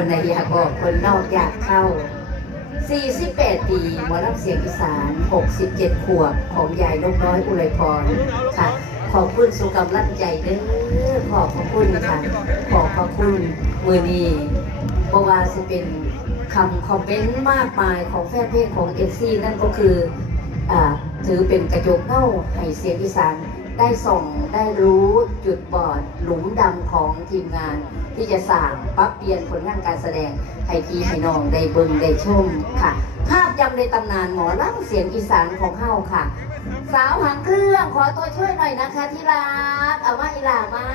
คนในอยากออกคนนอกอยากเข้า 48 ปีหมอลำเสียงอีสาน 67 ขวบ ของยายนกน้อยอุไรพรค่ะ ขอบคุณสุกำลังใจเด้อขอบพระคุณค่ะ ขอบพระคุณมือนีเพราะว่าจะเป็นคำคอมเมนต์มากมายของแฟนเพลงของเอซีนั่นก็คืออ่าถือเป็นกระจกเงาให้เสียงอีสาน ได้ส่งได้รู้จุดบอดหลุมดำของทีมงาน ที่จะสร้างปรับเปลี่ยนผลงานการแสดง ให้พี่ให้น้องได้เบิ่งได้ชมค่ะ ภาพจำในตำนานหมอลำเสียงอีสานของเฮาค่ะ สาวหางเครื่องขอตัวช่วยหน่อยนะคะที่รักเอามาอีหลามา